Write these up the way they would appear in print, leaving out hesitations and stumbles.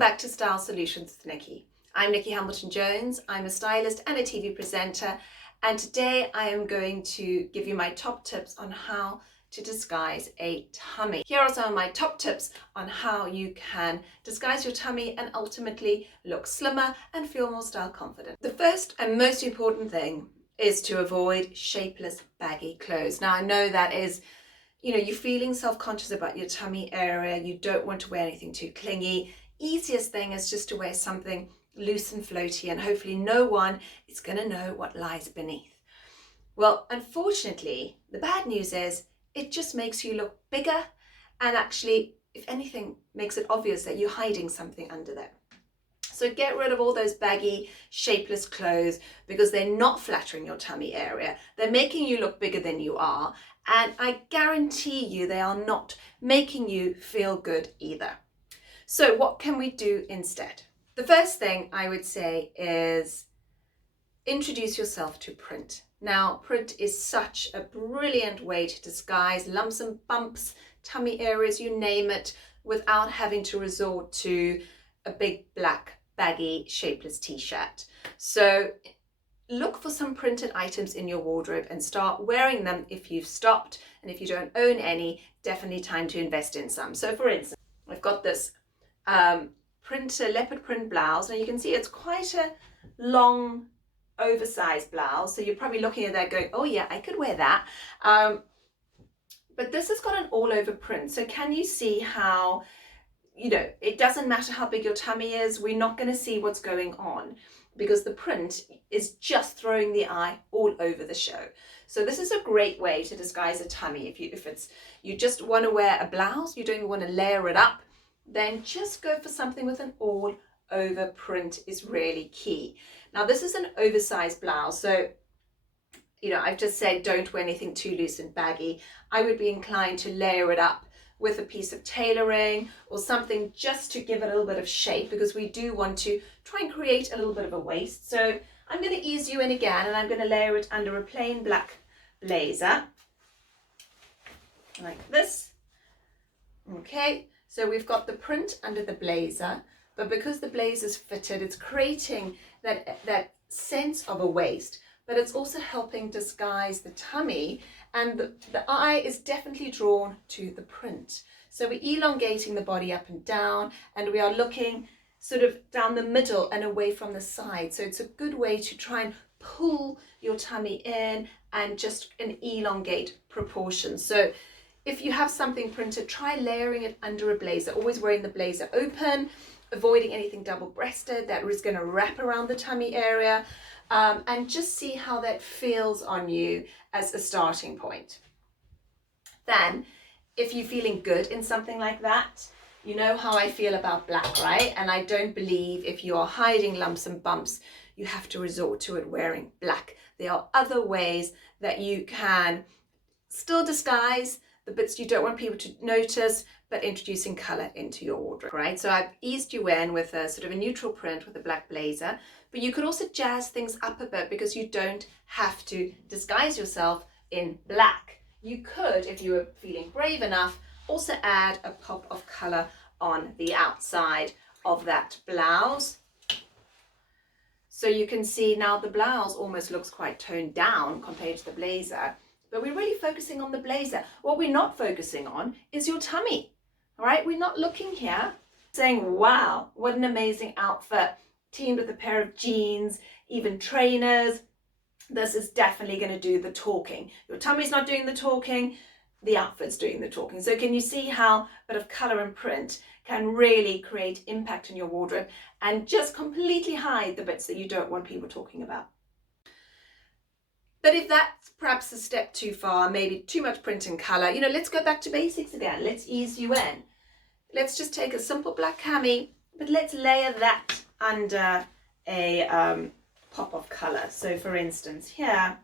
back to Style Solutions with Nicky. I'm Nicky Hambleton-Jones. I'm a stylist and a TV presenter, and today I am going to give you my top tips on how to disguise a tummy. Here are some of my top tips on how you can disguise your tummy and ultimately look slimmer and feel more style confident. The first and most important thing is to avoid shapeless, baggy clothes. Now I know that is, you're feeling self-conscious about your tummy area. You don't want to wear anything too clingy. Easiest thing is just to wear something loose and floaty, and hopefully no one is going to know what lies beneath. Well, unfortunately, the bad news is it just makes you look bigger, and actually, if anything, makes it obvious that you're hiding something under there. So get rid of all those baggy, shapeless clothes because they're not flattering your tummy area. They're making you look bigger than you are, and I guarantee you they are not making you feel good either. So what can we do instead? The first thing I would say is introduce yourself to print. Now, print is such a brilliant way to disguise lumps and bumps, tummy areas, you name it, without having to resort to a big black baggy shapeless t-shirt. So look for some printed items in your wardrobe and start wearing them if you've stopped, and if you don't own any, definitely time to invest in some. So for instance, I've got this leopard print blouse. Now you can see it's quite a long, oversized blouse, so you're probably looking at that going, oh yeah, I could wear that. But this has got an all over print, so can you see how, it doesn't matter how big your tummy is, we're not going to see what's going on because the print is just throwing the eye all over the show. So this is a great way to disguise a tummy. If you just want to wear a blouse, you don't want to layer it up, then just go for something with an all over print is really key. Now this is an oversized blouse, so I've just said don't wear anything too loose and baggy. I would be inclined to layer it up with a piece of tailoring or something just to give it a little bit of shape, because we do want to try and create a little bit of a waist. So I'm going to ease you in again, and I'm going to layer it under a plain black blazer like this. Okay, so we've got the print under the blazer, but because the blazer's fitted, it's creating that sense of a waist, but it's also helping disguise the tummy, and the eye is definitely drawn to the print. So we're elongating the body up and down, and we are looking sort of down the middle and away from the side. So it's a good way to try and pull your tummy in and just an elongate proportion. So if you have something printed, try layering it under a blazer, always wearing the blazer open, avoiding anything double-breasted that is going to wrap around the tummy area, and just see how that feels on you as a starting point. Then, if you're feeling good in something like that, you know how I feel about black, right? And I don't believe if you are hiding lumps and bumps, you have to resort to it wearing black. There are other ways that you can still disguise the bits you don't want people to notice, but introducing color into your wardrobe, right? So I've eased you in with a sort of a neutral print with a black blazer, but you could also jazz things up a bit because you don't have to disguise yourself in black. You could, if you were feeling brave enough, also add a pop of color on the outside of that blouse. So you can see now the blouse almost looks quite toned down compared to the blazer, but we're really focusing on the blazer. What we're not focusing on is your tummy, all right? We're not looking here saying, wow, what an amazing outfit, teamed with a pair of jeans, even trainers. This is definitely going to do the talking. Your tummy's not doing the talking, the outfit's doing the talking. So can you see how a bit of color and print can really create impact in your wardrobe and just completely hide the bits that you don't want people talking about? But if that's perhaps a step too far, maybe too much print and color, let's go back to basics again. Let's ease you in. Let's just take a simple black cami, but let's layer that under a pop of color. So for instance here,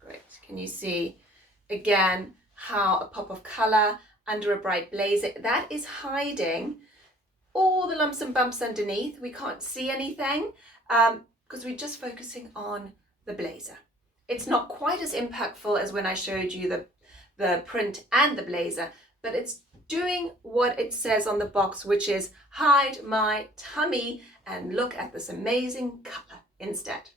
great, can you see again how a pop of color under a bright blazer, that is hiding all the lumps and bumps underneath. We can't see anything because we're just focusing on the blazer. It's not quite as impactful as when I showed you the print and the blazer, but it's doing what it says on the box, which is hide my tummy and look at this amazing color instead.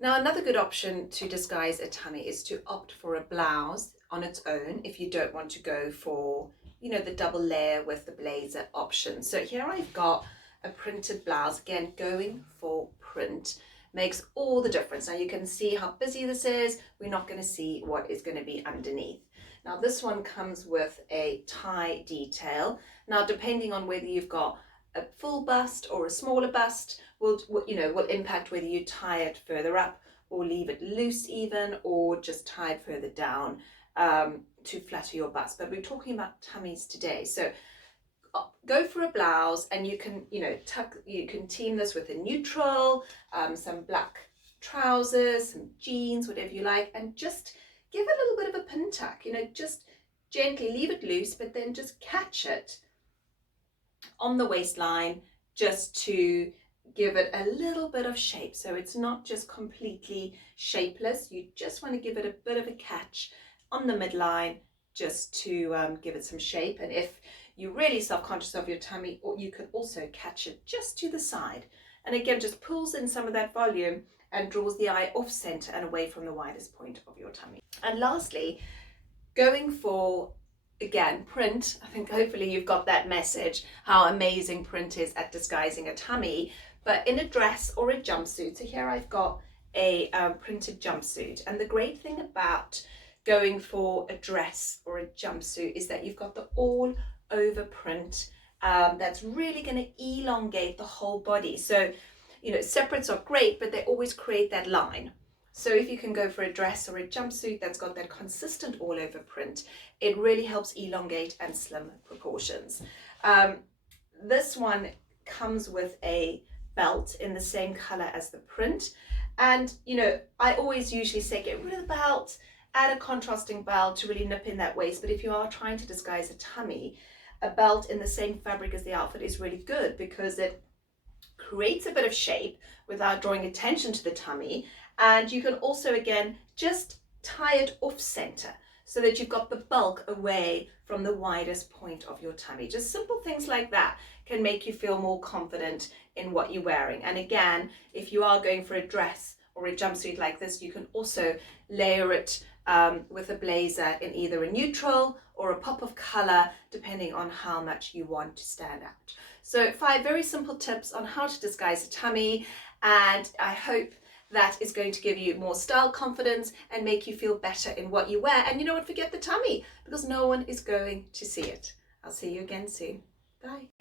Now, another good option to disguise a tummy is to opt for a blouse on its own if you don't want to go for, you know, the double layer with the blazer option. So here I've got a printed blouse, again, going for print makes all the difference. Now you can see how busy this is. We're not going to see what is going to be underneath. Now this one comes with a tie detail. Now depending on whether you've got a full bust or a smaller bust will impact whether you tie it further up or leave it loose even, or just tie it further down to flatter your bust. But we're talking about tummies today. So go for a blouse, and you can, you can team this with a neutral, some black trousers, some jeans, whatever you like, and just give it a little bit of a pin tuck, just gently leave it loose, but then just catch it on the waistline just to give it a little bit of shape. So it's not just completely shapeless. You just want to give it a bit of a catch on the midline just to give it some shape. And if you're really self-conscious of your tummy, or you can also catch it just to the side, and again just pulls in some of that volume and draws the eye off center and away from the widest point of your tummy. And lastly, going for, again, print. I think hopefully you've got that message, how amazing print is at disguising a tummy, but in a dress or a jumpsuit. So here I've got a printed jumpsuit, and the great thing about going for a dress or a jumpsuit is that you've got the all over print that's really going to elongate the whole body. So separates are great, but they always create that line. So if you can go for a dress or a jumpsuit that's got that consistent all over print, it really helps elongate and slim proportions. This one comes with a belt in the same color as the print, and I always usually say get rid of the belt, add a contrasting belt to really nip in that waist. But if you are trying to disguise a tummy, a belt in the same fabric as the outfit is really good, because it creates a bit of shape without drawing attention to the tummy. And you can also, again, just tie it off center so that you've got the bulk away from the widest point of your tummy. Just simple things like that can make you feel more confident in what you're wearing. And again, if you are going for a dress or a jumpsuit like this, you can also layer it with a blazer in either a neutral or a pop of color, depending on how much you want to stand out. So 5 very simple tips on how to disguise a tummy, and I hope that is going to give you more style confidence and make you feel better in what you wear. And you know what, forget the tummy, because no one is going to see it. I'll see you again soon. Bye.